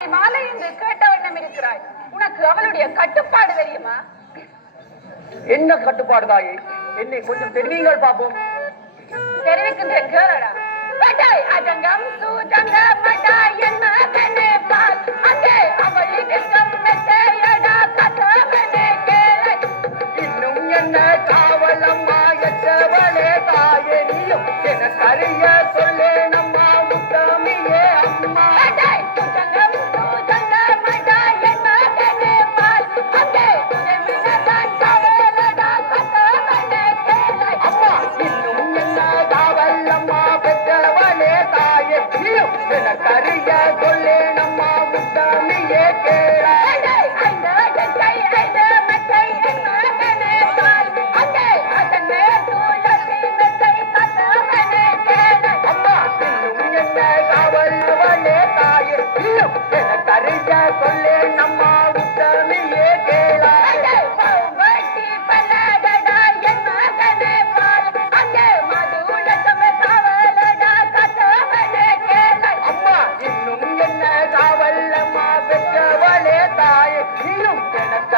மாலை என்று கேட்ட வண்ணம் இருக்கிறாய். உனக்கு அவளுடைய கட்டுப்பாடு தெரியுமா? என்ன கட்டுப்பாடு தாயே? என்னை கொஞ்சம் தெரிவிங்கள் பார்ப்போம். தெரிவிக்கின்றேன் கேளடா. பட்டாய் அஜங்கம் சூஜங்க பட்டாய் என்ன பெண்ணே again.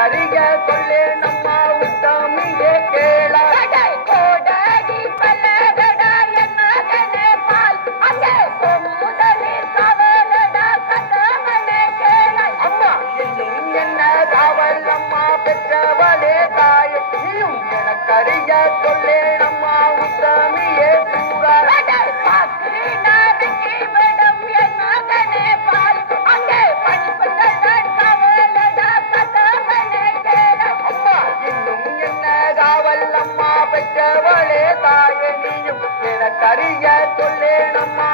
எனக்கறிய சொல்லே நம்மா உத்தமியே கேளா? கோடடி பல்லடடா என் மகனே பால்? அங்கே கோமுதலில் காவலடா கேளை அம்மா என்ன பெற்றவளே தாயே. நீயும் எனக்கறிய சொல்லே நம்மா உத்தமி தேவளே தாயே நீயும் எனக்கறிய சொல்லேனம்மா